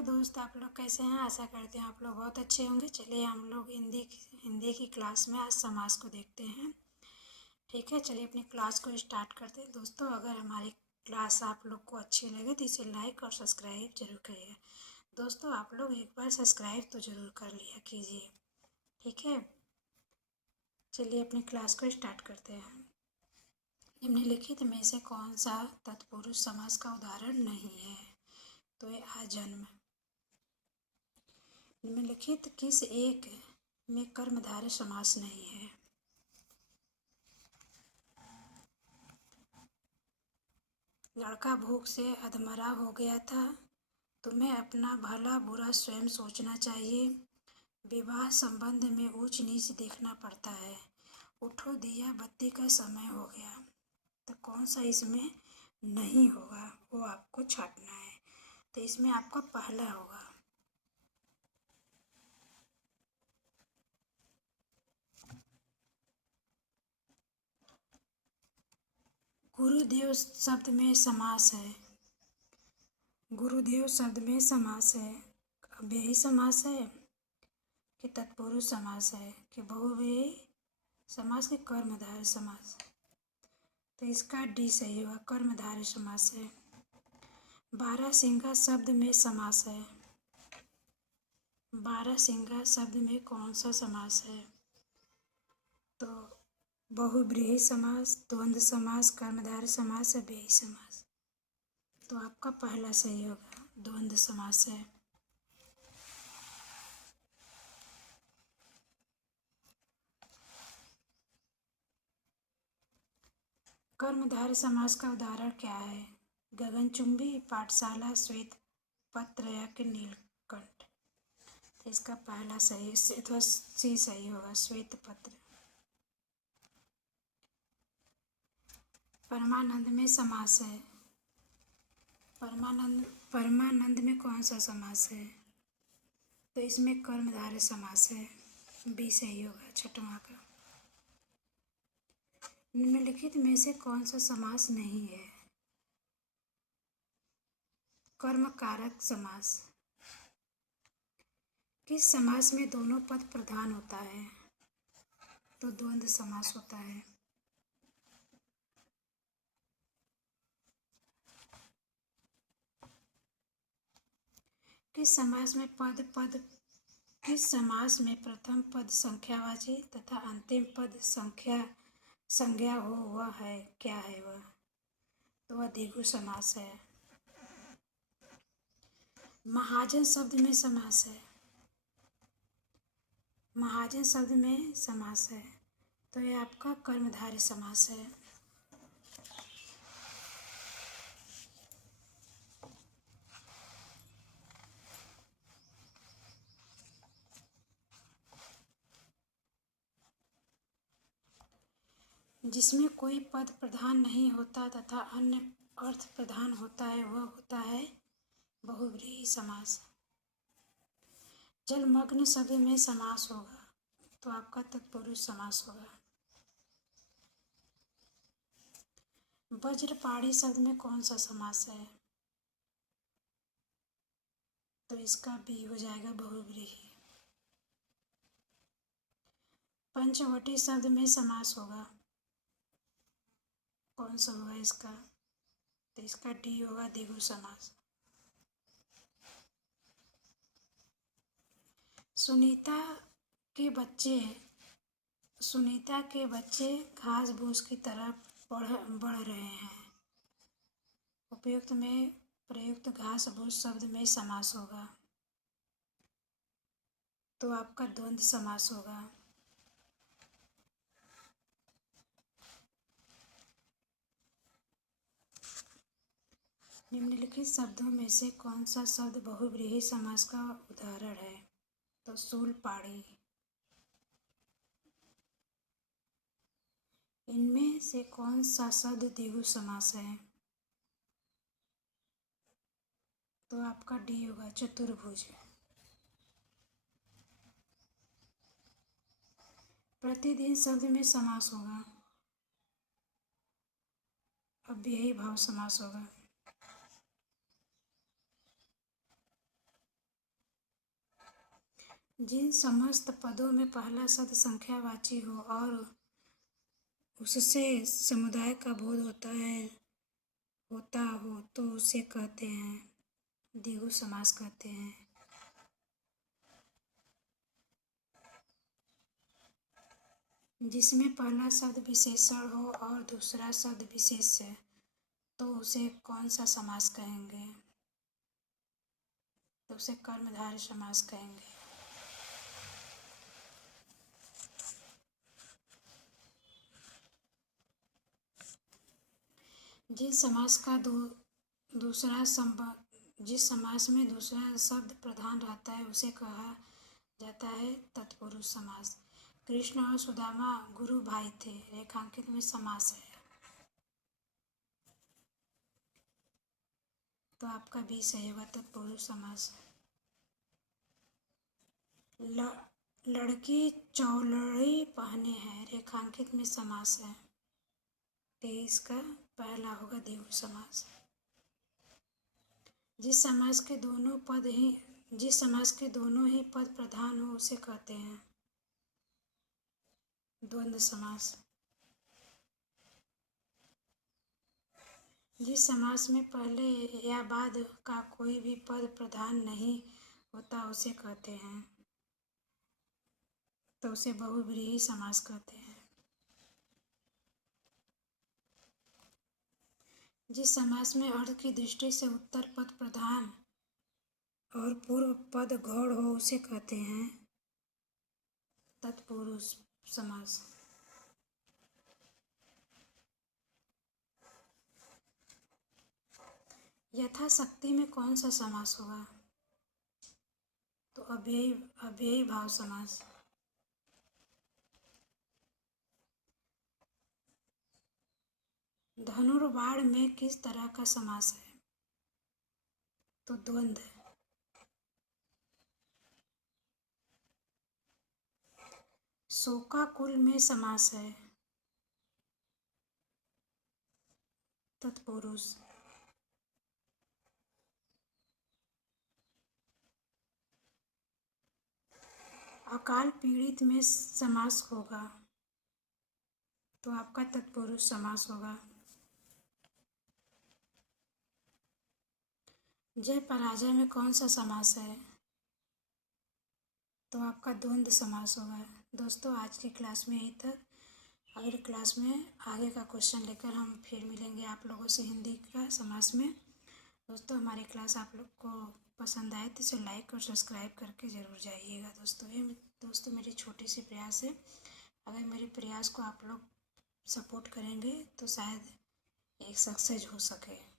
Hello दोस्त, आप लोग कैसे हैं? आशा करते हैं आप लोग बहुत अच्छे होंगे। चलिए हम लोग हिंदी की क्लास में आज समास को देखते हैं। ठीक है, चलिए अपनी क्लास को स्टार्ट करते हैं। दोस्तों, अगर हमारी क्लास आप लोग को अच्छी लगे तो इसे लाइक और सब्सक्राइब जरूर करिएगा। दोस्तों, आप लोग एक बार सब्सक्राइब तो ज़रूर कर लिया कीजिए। ठीक है, चलिए अपनी क्लास को स्टार्ट करते हैं। निम्नलिखित में से कौन सा तत्पुरुष समास का उदाहरण नहीं है? तो ये आजन्म। निम्नलिखित किस एक में कर्मधारय समास नहीं है? लड़का भूख से अधमरा हो गया था। तुम्हें अपना भला बुरा स्वयं सोचना चाहिए। विवाह संबंध में ऊंच नीच देखना पड़ता है। उठो, दिया बत्ती का समय हो गया। तो कौन सा इसमें नहीं होगा वो आपको छांटना है। तो इसमें आपका पहला होगा। गुरुदेव शब्द में समास है। गुरुदेव शब्द में समास है। अव्ययी समास है कि तत्पुरुष समास है कि बहुव्रीहि समास के कर्मधारय समास? तो इसका डी सही होगा, कर्मधारय समास है। बारहसिंगा शब्द में समास है। बारहसिंगा शब्द में कौन सा समास है? तो बहुव्रीहि समास, द्वंद्व समास, कर्मधारय समास, अव्ययी समास। तो आपका पहला सही होगा, द्वंद्व समास है। कर्मधारय समास का उदाहरण क्या है? गगनचुंबी, पाठशाला, श्वेत पत्र या कि नीलकंठ? तो इसका पहला सही तो सी सही होगा, श्वेत पत्र। परमानंद में समास है। परमानंद में कौन सा समास है? तो इसमें कर्मधारय समास है, बी सही होगा, छठवां का। निम्नलिखित में से कौन सा समास नहीं है? कर्मकारक समास। किस समास में दोनों पद प्रधान होता है? तो द्वंद्व समास होता है। किस समास में प्रथम पद संख्यावाची तथा अंतिम पद संज्ञा हो, वह है क्या है वह? तो वह द्विगु समास है। महाजन शब्द में समास है। महाजन शब्द में समास है तो यह आपका कर्मधारय समास है। जिसमें कोई पद प्रधान नहीं होता तथा अन्य अर्थ प्रधान होता है वह होता है बहुव्रीहि समास। जलमग्न शब्द में समास होगा तो आपका तत्पुरुष समास होगा। वज्रपाणी शब्द में कौन सा समास है? तो इसका बी हो जाएगा, बहुव्रीहि। पंचवटी शब्द में समास होगा, कौन सा होगा इसका? तो इसका डी होगा, द्विगु समास। सुनीता के बच्चे घास फूस की तरफ बढ़ रहे हैं। उपयुक्त में प्रयुक्त घास फूस शब्द में समास होगा तो आपका द्वंद्व समास होगा। निम्नलिखित शब्दों में से कौन सा शब्द बहुव्रीहि समास का उदाहरण है? तो शूलपाणी। इनमें से कौन सा शब्द द्विगु समास है? तो आपका डी होगा, चतुर्भुज। प्रतिदिन शब्द में समास होगा, अव्ययी भाव समास होगा। जिन समस्त पदों में पहला शब्द संख्यावाची हो और उससे समुदाय का बोध होता हो तो उसे कहते हैं द्विगु समास कहते हैं। जिसमें पहला शब्द विशेषण हो और दूसरा शब्द विशेष्य तो उसे कौन सा समास कहेंगे? तो उसे कर्मधारय समास कहेंगे। जिस समास में दूसरा शब्द प्रधान रहता है उसे कहा जाता है तत्पुरुष समास। कृष्ण और सुदामा गुरु भाई थे, रेखांकित में समास है। तो आपका भी सही होगा तत्पुरुष समास। लड़की चौलड़ी पहने हैं, रेखांकित में समास है। 23 का पहला होगा द्विगु समास। जिस समास के दोनों ही पद प्रधान हो उसे कहते हैं द्वंद्व समास। जिस समास में पहले या बाद का कोई भी पद प्रधान नहीं होता उसे कहते हैं तो उसे बहुव्रीहि समास कहते हैं। जिस समास में अर्थ की दृष्टि से उत्तर पद प्रधान और पूर्व पद गौण हो उसे कहते हैं तत्पुरुष समास। यथाशक्ति में कौन सा समास होगा? तो अव्ययी भाव समास। धनुर्बाण में किस तरह का समास है? तो द्वंद्व। शोकाकुल में समास है तत्पुरुष। अकाल पीड़ित में समास होगा तो आपका तत्पुरुष समास होगा। जय पराजय में कौन सा समास है? तो आपका द्वंद्व समास होगा। दोस्तों आज की क्लास में यही तक। अगली क्लास में आगे का क्वेश्चन लेकर हम फिर मिलेंगे आप लोगों से हिंदी का समास में। दोस्तों हमारी क्लास आप लोग को पसंद आए तो इसे लाइक और सब्सक्राइब करके ज़रूर जाइएगा। दोस्तों मेरी छोटी सी प्रयास है, अगर मेरे प्रयास को आप लोग सपोर्ट करेंगे तो शायद एक सक्सेस हो सके।